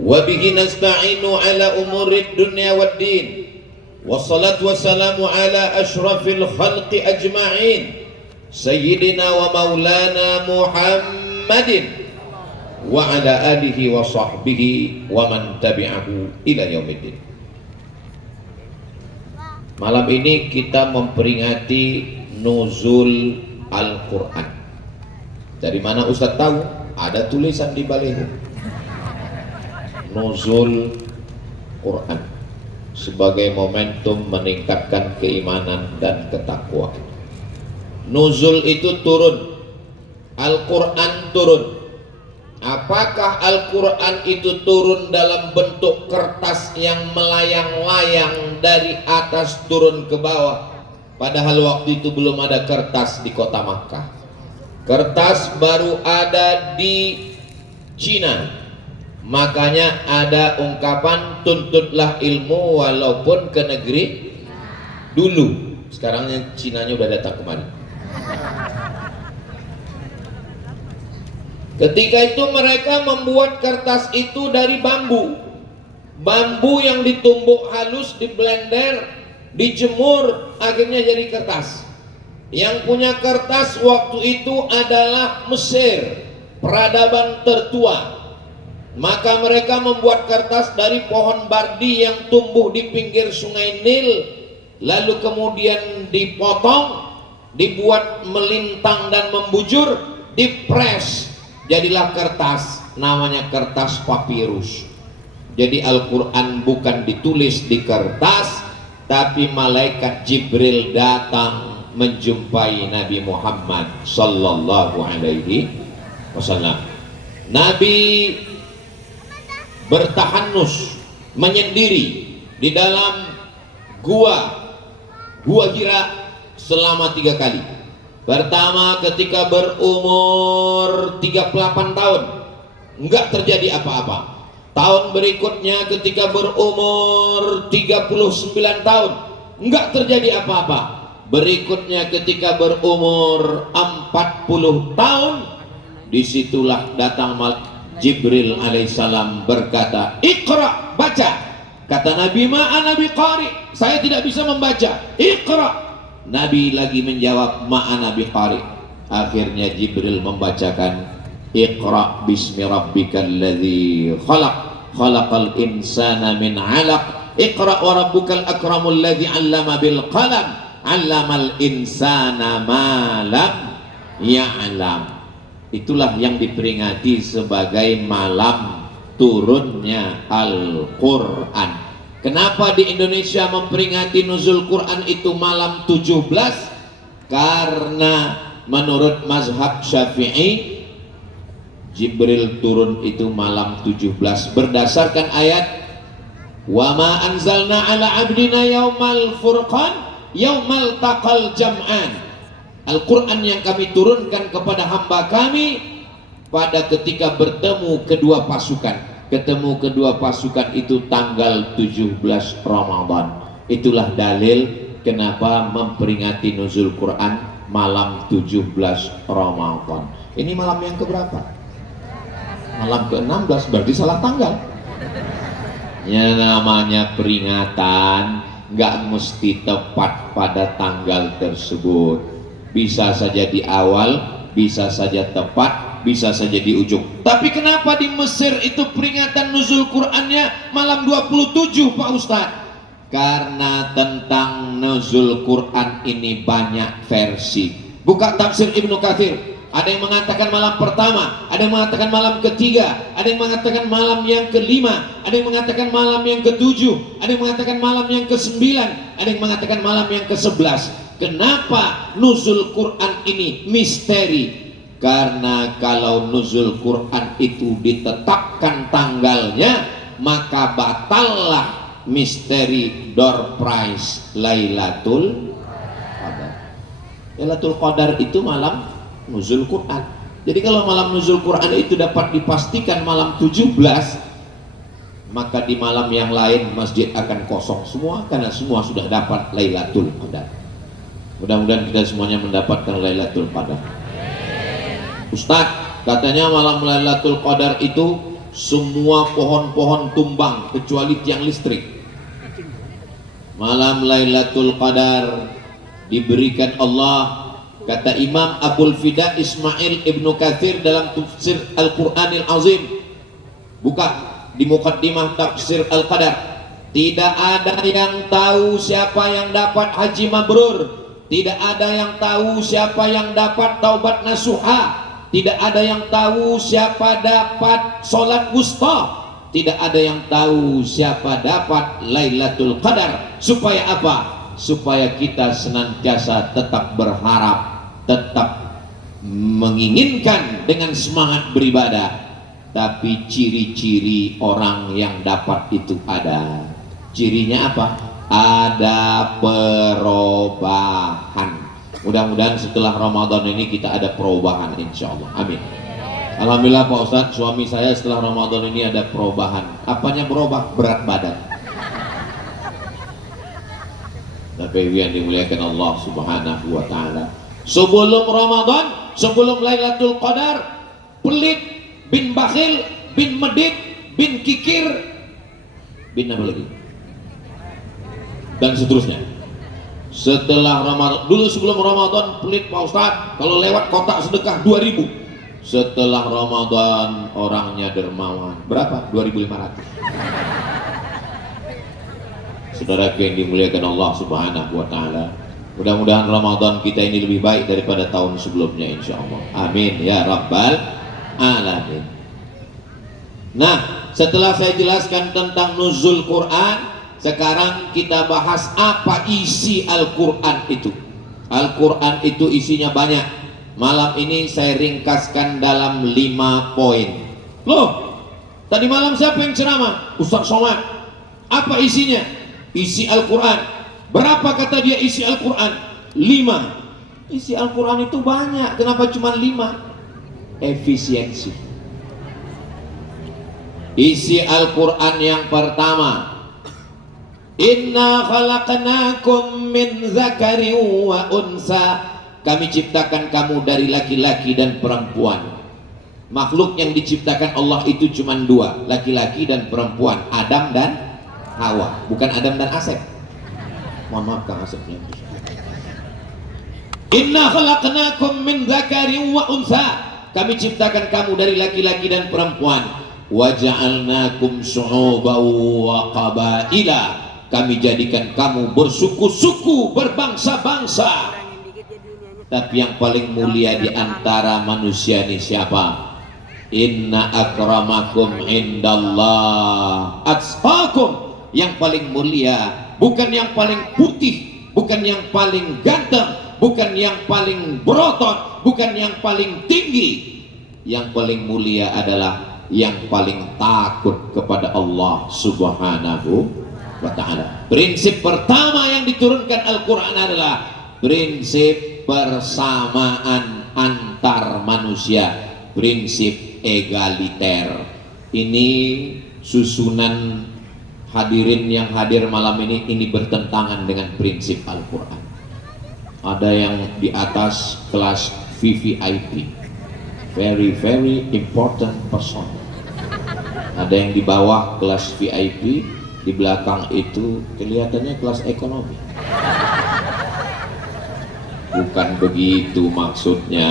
wa bihi nasta'inu ala umurid dunya waddin. Wassalatu wassalamu ala ashrafil khalqi ajma'in sayyidina wa maulana Muhammadin wa ala alihi wa sahbihi wa man tabi'ahu ila yaumiddin. Malam ini kita memperingati nuzul Al-Quran. Dari mana Ustadz tahu? Ada tulisan di baliho. Nuzul Quran sebagai momentum meningkatkan keimanan dan ketakwaan. Nuzul itu turun, Al-Quran turun. Apakah Al-Quran itu turun dalam bentuk kertas yang melayang-layang dari atas turun ke bawah? Padahal waktu itu belum ada kertas di kota Makkah. Kertas baru ada di Cina. Makanya ada ungkapan tuntutlah ilmu walaupun ke negeri dulu. Sekarang Cinanya udah datang kemari. Ketika itu mereka membuat kertas itu dari bambu. Bambu yang ditumbuk halus, di blender, dijemur, akhirnya jadi kertas. Yang punya kertas waktu itu adalah Mesir, peradaban tertua. Maka mereka membuat kertas dari pohon bardi yang tumbuh di pinggir sungai Nil, lalu kemudian dipotong, dibuat melintang dan membujur, dipres, jadilah kertas, namanya kertas papirus. Jadi Al-Quran bukan ditulis di kertas, tapi malaikat Jibril datang menjumpai Nabi Muhammad sallallahu alaihi wasallam. Nabi bertahanus, menyendiri di dalam gua Hira selama 3 kali. Pertama ketika berumur 38 tahun, enggak terjadi apa-apa. Tahun berikutnya ketika berumur 39 tahun, enggak terjadi apa-apa. Berikutnya ketika berumur 40 tahun, disitulah datang Jibril alaihissalam berkata, "Iqra, baca." Kata Nabi, "Ma'ana biqari." Saya tidak bisa membaca. "Iqra." Nabi lagi menjawab, "Ma'ana biqari." Akhirnya Jibril membacakan, "Iqra bismi rabbikal ladzi khalaq, khalaqal insana min 'alaq, iqra wa rabbukal akramul ladzi 'allama bil qalam, 'allamal insana ma lam ya'lam." Itulah yang diperingati sebagai malam turunnya Al-Quran. Kenapa di Indonesia memperingati nuzul Quran itu malam 17? Karena menurut mazhab Syafi'i, Jibril turun itu malam 17 berdasarkan ayat wa ma anzalna ala abdina yaumal furqan yaumal taqal jam'an. Al-Quran yang kami turunkan kepada hamba kami pada ketika bertemu kedua pasukan. Ketemu kedua pasukan itu tanggal 17 Ramadan. Itulah dalil kenapa memperingati nuzul Quran malam 17 Ramadan. Ini malam yang keberapa? Malam ke-16, berarti salah tanggal. Ya, namanya peringatan nggak mesti tepat pada tanggal tersebut. Bisa saja di awal, bisa saja tepat, bisa saja di ujung. Tapi kenapa di Mesir itu peringatan nuzul Qur'annya malam 27 Pak Ustadz? Karena tentang nuzul Quran ini banyak versi. Buka tafsir Ibnu Katsir, ada yang mengatakan malam pertama, ada yang mengatakan malam ketiga, ada yang mengatakan malam yang kelima, ada yang mengatakan malam yang ketujuh, ada yang mengatakan malam yang ke-9, ada yang mengatakan malam yang ke-11. Kenapa nuzul Quran ini misteri? Karena kalau nuzul Quran itu ditetapkan tanggalnya, maka batallah misteri door prize Lailatul Qadar. Lailatul Qadar itu malam nuzul Quran. Jadi kalau malam nuzul Quran itu dapat dipastikan malam 17, maka di malam yang lain masjid akan kosong semua karena semua sudah dapat Lailatul Qadar. Mudah-mudahan kita semuanya mendapatkan Lailatul Qadar. Ustadz, katanya malam Lailatul Qadar itu semua pohon-pohon tumbang kecuali tiang listrik. Malam Lailatul Qadar diberikan Allah, kata Imam Abul Fida Ismail Ibnu Katsir dalam tafsir Al-Qur'anil Azim, buka di muqaddimah tafsir Al-Qadar, tidak ada yang tahu siapa yang dapat haji mabrur, tidak ada yang tahu siapa yang dapat taubat nasuha, tidak ada yang tahu siapa dapat sholat wusta, tidak ada yang tahu siapa dapat Lailatul Qadar. Supaya apa? Supaya kita senantiasa tetap berharap, tetap menginginkan dengan semangat beribadah. Tapi ciri-ciri orang yang dapat itu ada. Cirinya apa? Ada perubahan. Mudah-mudahan setelah Ramadan ini kita ada perubahan, insya Allah. Amin. Alhamdulillah Pak Ustadz, suami saya setelah Ramadan ini ada perubahan. Apanya berubah? Berat badan. Tapi yang dimuliakan Allah Subhanahu wa Ta'ala, sebelum Ramadan, sebelum Lailatul Qadar, pelit, bin bakhil, bin medit, bin kikir, bin apa lagi, dan seterusnya. Setelah Ramadan, dulu sebelum Ramadan pelit Pak Ustadz, kalau lewat kotak sedekah 2000. Setelah Ramadan orangnya dermawan. Berapa? 2500. Saudara yang dimuliakan Allah Subhanahu wa Ta'ala, mudah-mudahan Ramadan kita ini lebih baik daripada tahun sebelumnya, insya Allah. Amin ya Rabbal Alamin. Nah, setelah saya jelaskan tentang nuzul Quran, sekarang kita bahas apa isi Al-Quran itu. Al-Quran itu isinya banyak. Malam ini saya ringkaskan dalam 5 poin. Loh, tadi malam siapa yang ceramah? Ustaz Somad. Apa isinya? Isi Al-Quran. Berapa kata dia isi Al-Quran? 5. Isi Al-Quran itu banyak. Kenapa cuma 5? Efisiensi. Isi Al-Quran yang pertama, inna khalaqnakum min dzakarin wa unsa, kami ciptakan kamu dari laki-laki dan perempuan. Makhluk yang diciptakan Allah itu cuma 2, laki-laki dan perempuan, Adam dan Hawa, bukan Adam dan Asep. Mohon maaf Kang Asepnya. Inna khalaqnakum min dzakarin wa unsa, kami ciptakan kamu dari laki-laki dan perempuan. Wa ja'alnakum syu'uban wa qabaila, kami jadikan kamu bersuku-suku, berbangsa-bangsa. Tapi yang paling mulia di antara manusia ini siapa? Inna akramakum indallah atqakum. Yang paling mulia bukan yang paling putih, bukan yang paling ganteng, bukan yang paling berotot, bukan yang paling tinggi. Yang paling mulia adalah yang paling takut kepada Allah Subhanahu wa Ta'ala. Prinsip pertama yang diturunkan Al-Quran adalah prinsip persamaan antar manusia, prinsip egaliter. Ini susunan hadirin yang hadir malam ini bertentangan dengan prinsip Al-Quran. Ada yang di atas kelas VVIP, very very important person. Ada yang di bawah kelas VIP, di belakang itu kelihatannya kelas ekonomi. Bukan begitu maksudnya.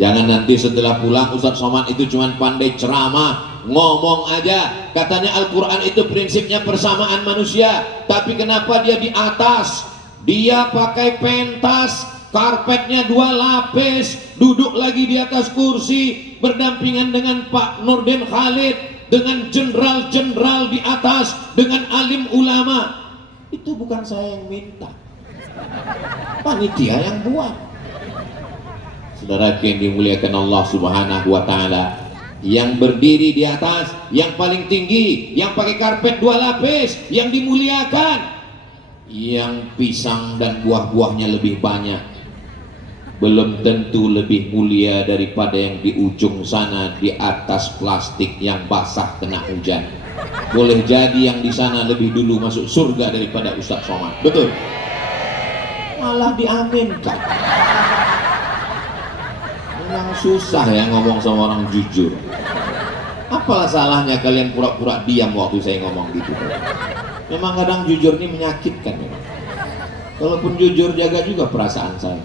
Jangan nanti setelah pulang Ustaz Somad itu cuma pandai ceramah, ngomong aja. Katanya Al-Quran itu prinsipnya persamaan manusia. Tapi kenapa dia di atas? Dia pakai pentas, karpetnya 2 lapis, duduk lagi di atas kursi, berdampingan dengan Pak Nurdin Khalid, dengan jenderal-jenderal di atas, dengan alim ulama. Itu bukan saya yang minta, panitia yang buat. Saudara yang dimuliakan Allah Subhanahu wa Ta'ala, yang berdiri di atas, yang paling tinggi, yang pakai karpet 2 lapis, yang dimuliakan, yang pisang dan buah-buahnya lebih banyak, belum tentu lebih mulia daripada yang di ujung sana di atas plastik yang basah kena hujan. Boleh jadi yang di sana lebih dulu masuk surga daripada Ustaz Somad. Betul? Malah diaminkan. Yang susah ya ngomong sama orang jujur. Apalah salahnya kalian pura-pura diam waktu saya ngomong gitu? Memang kadang jujur ini menyakitkan memang. Kalaupun jujur, jaga juga perasaan saya.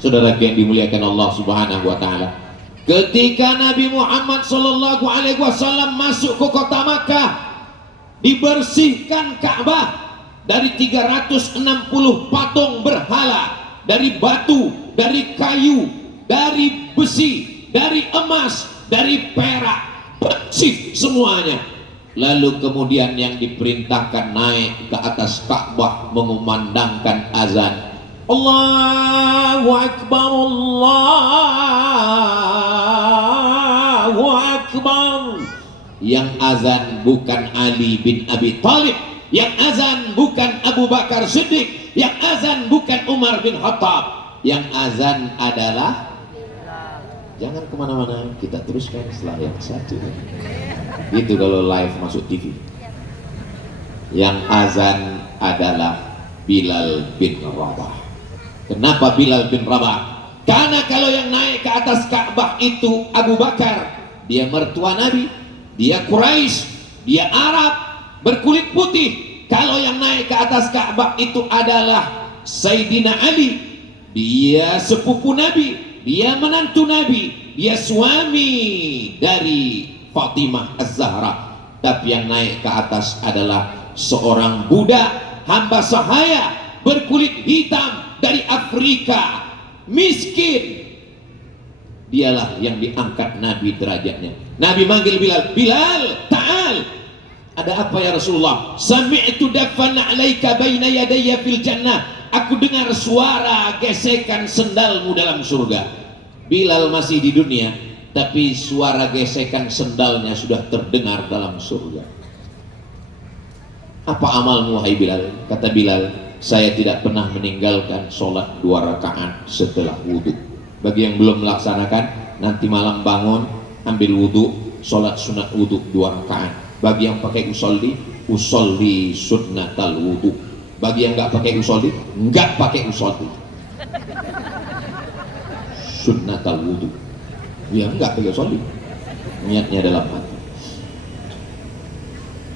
Saudara yang dimuliakan Allah Subhanahu wa taala. Ketika Nabi Muhammad sallallahu alaihi wasallam masuk ke kota Makkah, dibersihkan Ka'bah dari 360 patung berhala, dari batu, dari kayu, dari besi, dari emas, dari perak, bersih semuanya. Lalu kemudian yang diperintahkan naik ke atas Ka'bah mengumandangkan azan. Allahu Akbar, Allahu Akbar. Yang azan bukan Ali bin Abi Thalib, yang azan bukan Abu Bakar Siddiq, yang azan bukan Umar bin Khattab, yang azan adalah, jangan kemana-mana, kita teruskan setelah yang satu. Itu kalau live masuk TV. Yang azan adalah Bilal bin Rabah. Kenapa Bilal bin Rabah? Karena kalau yang naik ke atas Ka'bah itu Abu Bakar, dia mertua Nabi, dia Quraisy, dia Arab, berkulit putih. Kalau yang naik ke atas Ka'bah itu adalah Sayyidina Ali, dia sepupu Nabi, dia menantu Nabi, dia suami dari Fatimah Az-Zahra. Tapi yang naik ke atas adalah seorang budak, hamba sahaya, berkulit hitam dari Afrika, miskin. Dialah yang diangkat Nabi derajatnya. Nabi manggil Bilal, Bilal, ta'al. Ada apa ya Rasulullah? Sami'tu dafan 'alaika baina yadayya fil jannah. Aku dengar suara gesekan sendalmu dalam surga. Bilal masih di dunia, tapi suara gesekan sendalnya sudah terdengar dalam surga. Apa amalmu hai Bilal? Kata Bilal, saya tidak pernah meninggalkan sholat 2 rakaat setelah wudhu. Bagi yang belum melaksanakan, nanti malam bangun, ambil wudhu, sholat sunat wudhu 2 rakaat. Bagi yang pakai usolli sunnatal wudhu. Bagi yang nggak pakai usolli, nggak pakai usolli, sunnatal wudhu. Dia nggak pakai usolli, niatnya dalam hati.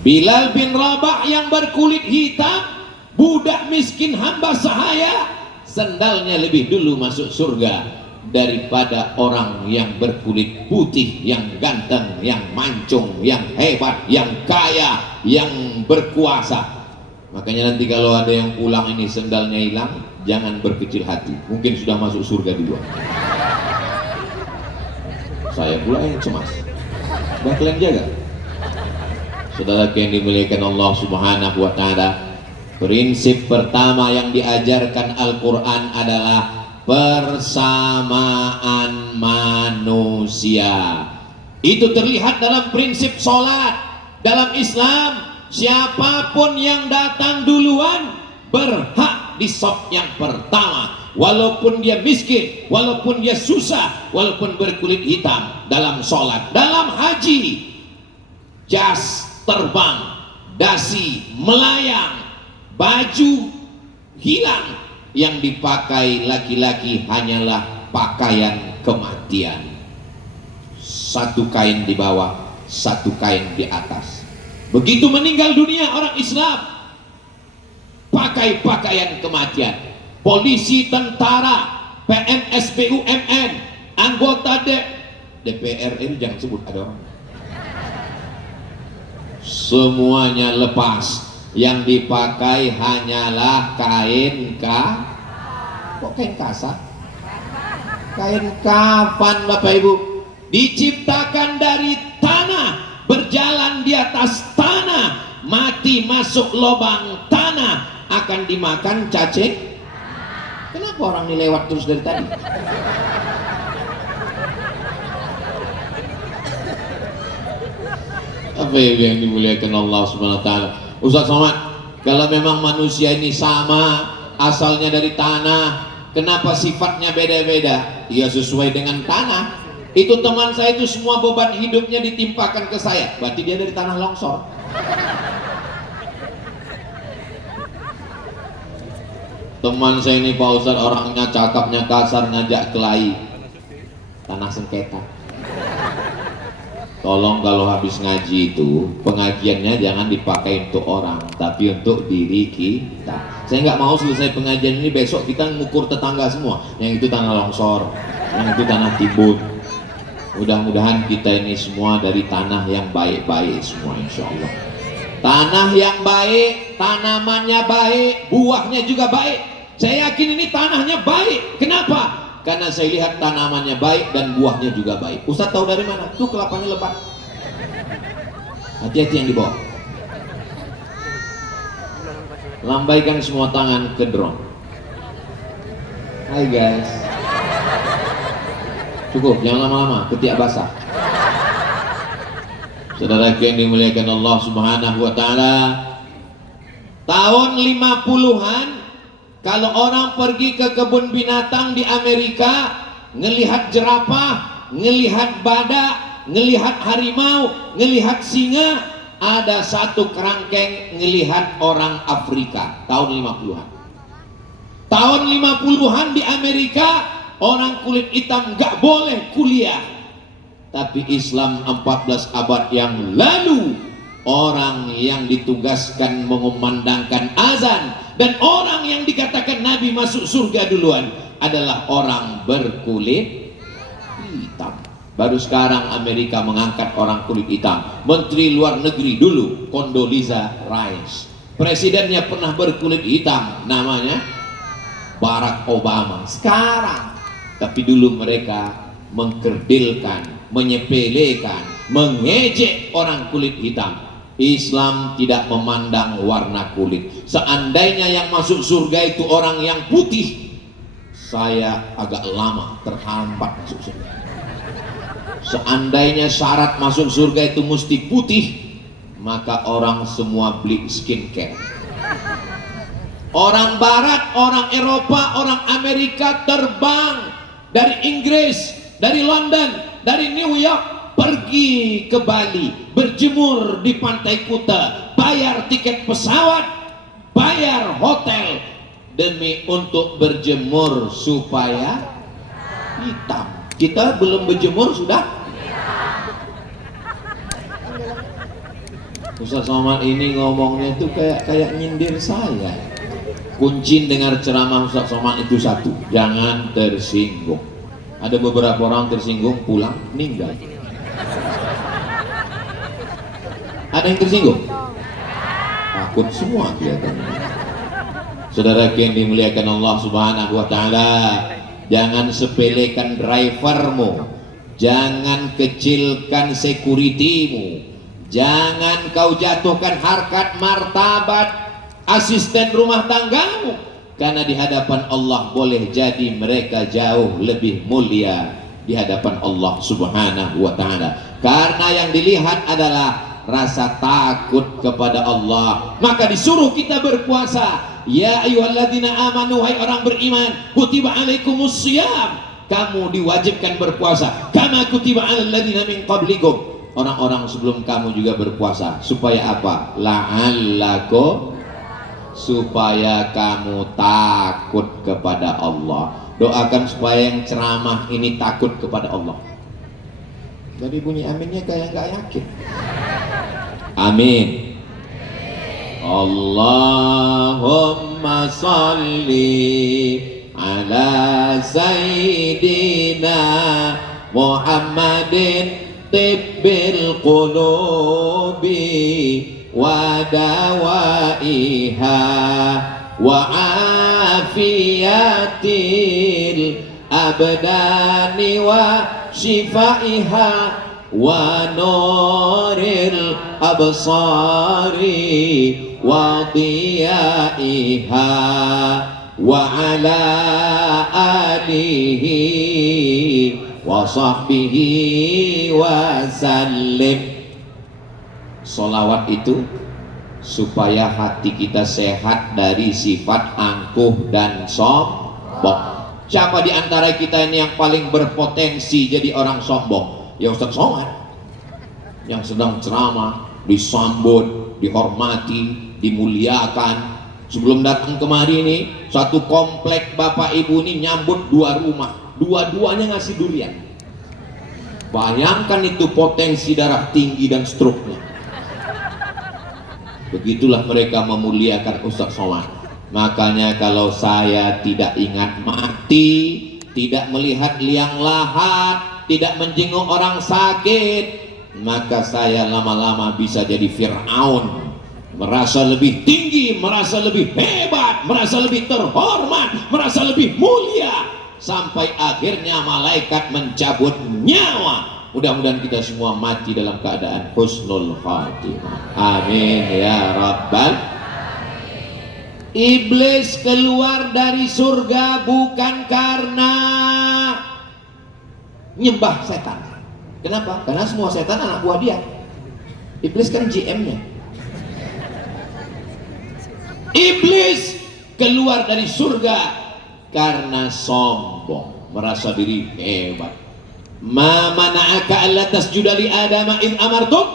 Bilal bin Rabah yang berkulit hitam, budak miskin hamba sahaya, sendalnya lebih dulu masuk surga daripada orang yang berkulit putih, yang ganteng, yang mancung, yang hebat, yang kaya, yang berkuasa. Makanya nanti kalau ada yang pulang ini sendalnya hilang, jangan berkecil hati, mungkin sudah masuk surga duluan. Saya pula yang cemas. Dan kalian jaga. Saudara yang dimuliakan Allah Subhanahu wa taala, prinsip pertama yang diajarkan Al-Qur'an adalah persamaan manusia. Itu terlihat dalam prinsip sholat. Dalam Islam, siapapun yang datang duluan berhak di shaf yang pertama, walaupun dia miskin, walaupun dia susah, walaupun berkulit hitam. Dalam sholat, dalam haji, jas terbang, dasi melayang, baju hilang, yang dipakai laki-laki hanyalah pakaian kematian. Satu kain di bawah, satu kain di atas. Begitu meninggal dunia orang Islam, pakai pakaian kematian. Polisi, tentara, PNS, BUMN, anggota DPR ini jangan sebut, ada orang. Semuanya lepas. Yang dipakai hanyalah kain kok kain kasar? Kain kafan Bapak Ibu. Diciptakan dari tanah, berjalan di atas tanah, mati masuk lubang tanah, akan dimakan cacing. Kenapa orang ini lewat terus dari tadi? Apa yang dimuliakan Allah Subhanahu wa taala? Ustaz Somad, kalau memang manusia ini sama, asalnya dari tanah, kenapa sifatnya beda-beda? Ya sesuai dengan tanah. Itu teman saya itu semua beban hidupnya ditimpakan ke saya, berarti dia dari tanah longsor. Teman saya ini Pak Ustaz orangnya cakapnya kasar, ngajak kelahi, tanah sengketa. Tolong kalau habis ngaji itu pengajiannya jangan dipakai untuk orang, tapi untuk diri kita. Saya nggak mau selesai pengajian ini besok kita ngukur tetangga semua, yang itu tanah longsor, yang itu tanah timbun. Mudah-mudahan kita ini semua dari tanah yang baik-baik semua, insya Allah. Tanah yang baik, tanamannya baik, buahnya juga baik. Saya yakin ini tanahnya baik. Kenapa? Karena saya lihat tanamannya baik dan buahnya juga baik. Ustaz tahu dari mana? Tuh kelapanya lebat. Hati-hati yang dibawa. Lambaikan semua tangan ke drone. Hai guys. Cukup, jangan lama-lama, ketiak basah. Saudara yang dimuliakan Allah Subhanahu wa taala, tahun 50-an kalau orang pergi ke kebun binatang di Amerika, ngelihat jerapah, ngelihat badak, ngelihat harimau, ngelihat singa, ada satu kerangkeng ngelihat orang Afrika tahun 50-an. Tahun 50-an di Amerika, orang kulit hitam nggak boleh kuliah. Tapi Islam 14 abad yang lalu, orang yang ditugaskan mengumandangkan azan dan orang yang dikatakan Nabi masuk surga duluan adalah orang berkulit hitam. Baru sekarang Amerika mengangkat orang kulit hitam. Menteri luar negeri dulu Condoleezza Rice, presidennya pernah berkulit hitam, namanya Barack Obama sekarang. Tapi dulu mereka mengkerdilkan, menyepelekan, mengejek orang kulit hitam. Islam tidak memandang warna kulit. Seandainya yang masuk surga itu orang yang putih, saya agak lama terhambat masuk surga. Seandainya syarat masuk surga itu mesti putih, maka orang semua beli skincare. Orang barat, orang Eropa, orang Amerika terbang dari Inggris, dari London, dari New York, pergi ke Bali, berjemur di Pantai Kuta, bayar tiket pesawat, bayar hotel demi untuk berjemur supaya hitam. Kita belum berjemur sudah. Ustaz Somad ini ngomongnya itu kayak nyindir saya. Kunci dengar ceramah Ustaz Somad itu satu, jangan tersinggung. Ada beberapa orang tersinggung pulang meninggal. Ada yang tersinggung? Takut semua kelihatannya. Saudara yang dimuliakan Allah Subhanahu wa taala, jangan sepelekan drivermu, jangan kecilkan securitymu, jangan kau jatuhkan harkat martabat asisten rumah tanggamu, karena di hadapan Allah boleh jadi mereka jauh lebih mulia di hadapan Allah Subhanahu wa taala. Karena yang dilihat adalah rasa takut kepada Allah, maka disuruh kita berpuasa. Ya ayyuhalladzina amanu, hai orang beriman, kutiba alaikumus syiyam, kamu diwajibkan berpuasa, kama kutiba alal ladzina min qablikum, orang-orang sebelum kamu juga berpuasa. Supaya apa? La'allakum, supaya kamu takut kepada Allah. Doakan supaya yang ceramah ini takut kepada Allah. Dari bunyi aminnya kayak nggak yakin. Amin. Allahumma salli ala sayyidina Muhammadin tibbil qulubi wa dawaiha wa afiyatil abdani wa shifaiha wa nuril absari wa diyaiha wa ala alihi wa sahbihi wa sallim. Sholawat itu supaya hati kita sehat dari sifat angkuh dan sombong. Siapa di antara kita ini yang paling berpotensi jadi orang sombong? Ya Ustaz Somad, yang sedang ceramah, disambut, dihormati, dimuliakan. Sebelum datang kemari ini, satu komplek bapak ibu ini nyambut 2 rumah, dua-duanya ngasih durian. Bayangkan itu potensi darah tinggi dan stroke-nya. Begitulah mereka memuliakan Ustaz Somad. Makanya kalau saya tidak ingat mati, tidak melihat liang lahat, tidak menjenguk orang sakit, maka saya lama-lama bisa jadi Fir'aun, merasa lebih tinggi, merasa lebih hebat, merasa lebih terhormat, merasa lebih mulia, sampai akhirnya malaikat mencabut nyawa. Mudah-mudahan kita semua mati dalam keadaan husnul khatimah. Amin ya rabbal. Iblis keluar dari surga bukan karena nyembah setan. Kenapa? Karena semua setan anak buah dia. Iblis kan GM-nya. Iblis keluar dari surga karena sombong, merasa diri hebat. Ma mana'aka alla tasjuda li Adam id amartuk?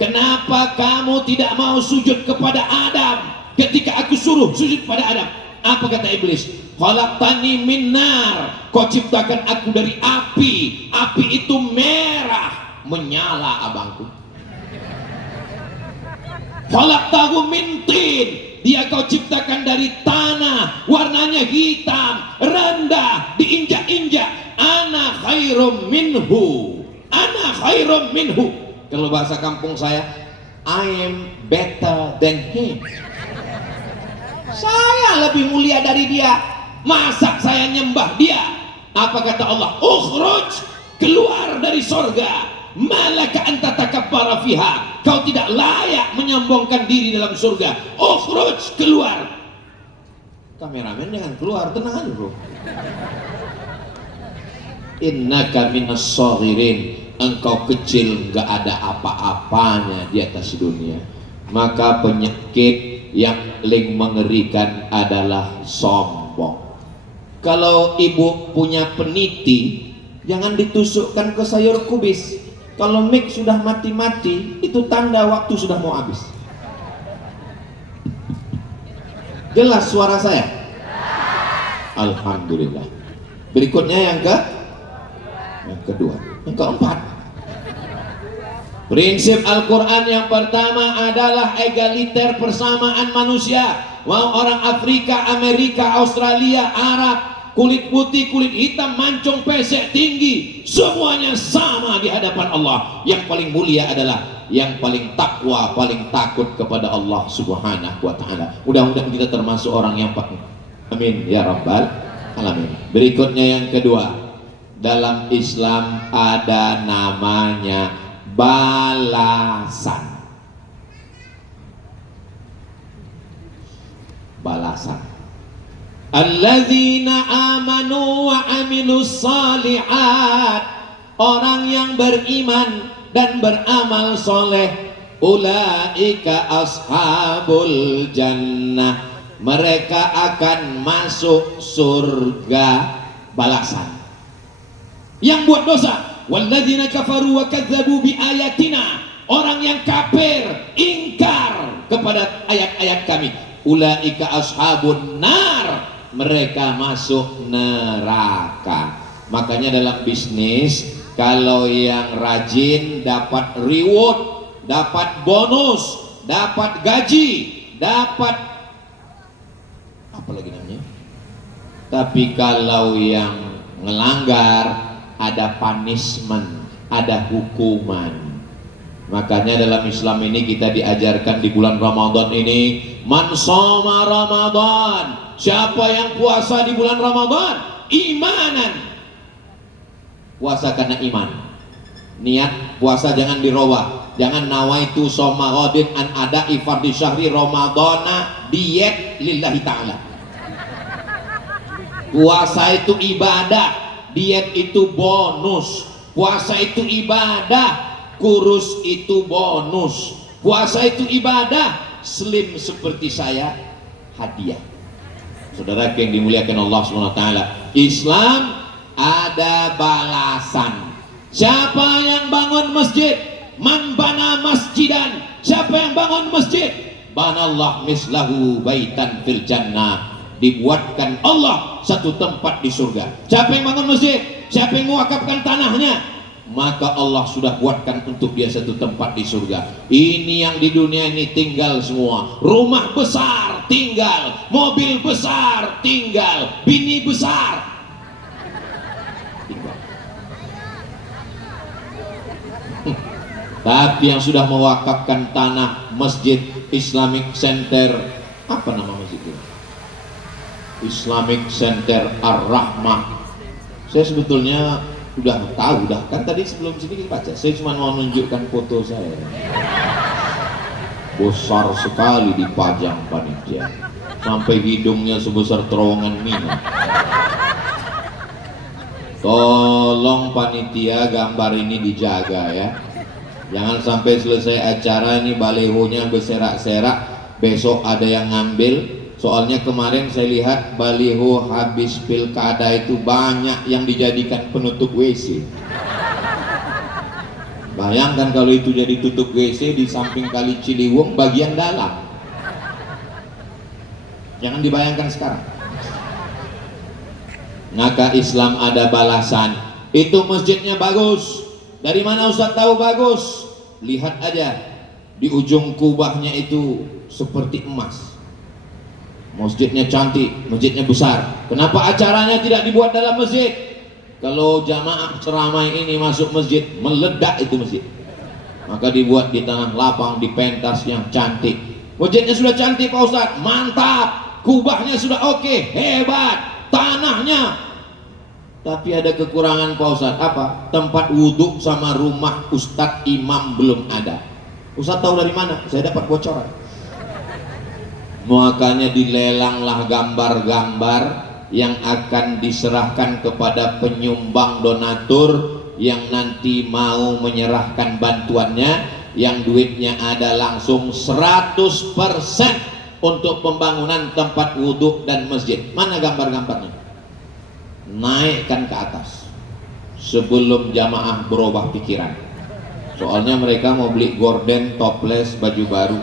Kenapa kamu tidak mau sujud kepada Adam ketika aku suruh sujud pada Adam? Apa kata iblis? Khalaqtani min nar, kau ciptakan aku dari api. Api itu merah, menyala abangku. Khalaqtahu min tin, dia kau ciptakan dari tanah, warnanya hitam, rendah, diinjak-injak. Ana khairum minhu, ana khairum minhu. Kalau bahasa kampung saya, I am better than him. Saya lebih mulia dari dia. Masa saya nyembah dia? Apa kata Allah? Ukhruj, keluar dari sorga. Malaka anta takabbara fiha, kau tidak layak menyombongkan diri dalam surga. Ukhruj, keluar. Kameramen jangan keluar, tenang aja bro. Innaka minas shaghirin, engkau kecil, gak ada apa-apanya di atas dunia. Maka penyakit yang paling mengerikan adalah sombong. Kalau ibu punya peniti, jangan ditusukkan ke sayur kubis. Kalau mic sudah mati-mati, itu tanda waktu sudah mau habis. Jelas suara saya? Alhamdulillah. Berikutnya yang kedua, yang keempat. Prinsip Al-Quran yang pertama adalah egaliter, persamaan manusia. Mau orang Afrika, Amerika, Australia, Arab, kulit putih, kulit hitam, mancung, pesek, tinggi, semuanya sama di hadapan Allah. Yang paling mulia adalah yang paling takwa, paling takut kepada Allah Subhanahu wa ta'ala. Mudah-mudahan kita termasuk orang yang amin ya rabbal alamin. Berikutnya yang kedua, dalam Islam ada namanya balasan. Balasan. Alladzina amanu wa amilus salihat, orang yang beriman dan beramal soleh, ulaika ashabul jannah, mereka akan masuk surga. Balasan. Yang buat dosa, walladzina kafaru wa kadzabu bi ayatina, orang yang kafir, ingkar kepada ayat-ayat kami, ulaika ashabun nar, mereka masuk neraka. Makanya dalam bisnis, kalau yang rajin dapat reward, dapat bonus, dapat gaji, dapat apa lagi namanya? Tapi kalau yang melanggar, ada punishment, ada hukuman. Makanya dalam Islam ini kita diajarkan di bulan Ramadan ini, man shoma Ramadan, siapa yang puasa di bulan Ramadan imanan, puasa karena iman. Niat puasa jangan dirowah, jangan nawaitu shoma ghadin an ada ifardhi syahri ramadana, diet lillahi ta'ala. Puasa itu ibadah, diet itu bonus. Puasa itu ibadah, kurus itu bonus. Puasa itu ibadah, slim seperti saya hadiah. Saudara yang dimuliakan Allah SWT, Islam ada balasan. Siapa yang bangun masjid, man bana masjidan, siapa yang bangun masjid, banallah mislahu baitan fil jannah, dibuatkan Allah satu tempat di surga. Siapa yang bangun masjid, siapa yang mewakafkan tanahnya, maka Allah sudah buatkan untuk dia satu tempat di surga. Ini yang di dunia ini tinggal semua. Rumah besar tinggal, mobil besar tinggal, bini besar tinggal. Tapi yang sudah mewakafkan tanah Masjid Islamic Center, apa nama masjid itu? Islamic Center Ar-Rahmah. Saya sebetulnya udah tahu dah, kan tadi sebelum sini kita baca. Saya cuma mau menunjukkan foto saya. Besar sekali dipajang panitia, sampai hidungnya sebesar terowongan minyak. Tolong panitia gambar ini dijaga ya. Jangan sampai selesai acara ini balihonya berserak-serak, besok ada yang ngambil. Soalnya kemarin saya lihat baliho habis pilkada itu banyak yang dijadikan penutup WC. Bayangkan kalau itu jadi tutup WC di samping Kali Ciliwung bagian dalam. Jangan dibayangkan sekarang. Maka Islam ada balasan. Itu masjidnya bagus. Dari mana Ustaz tahu bagus? Lihat aja, di ujung kubahnya itu seperti emas. Masjidnya cantik, masjidnya besar. Kenapa acaranya tidak dibuat dalam masjid? Kalau jamaah ceramah ini masuk masjid, meledak itu masjid. Maka dibuat di tanah lapang, di pentas yang cantik. Masjidnya sudah cantik Pak Ustaz, mantap. Kubahnya sudah oke, hebat. Tanahnya, tapi ada kekurangan Pak Ustaz. Apa? Tempat wudhu sama rumah Ustadz imam belum ada. Ustadz tahu dari mana? Saya dapat bocoran. Makanya dilelanglah gambar-gambar yang akan diserahkan kepada penyumbang donatur yang nanti mau menyerahkan bantuannya, yang duitnya ada langsung 100% untuk pembangunan tempat wudhu dan masjid. Mana gambar-gambarnya? Naikkan ke atas sebelum jamaah berubah pikiran. Soalnya mereka mau beli gorden, toples, baju baru.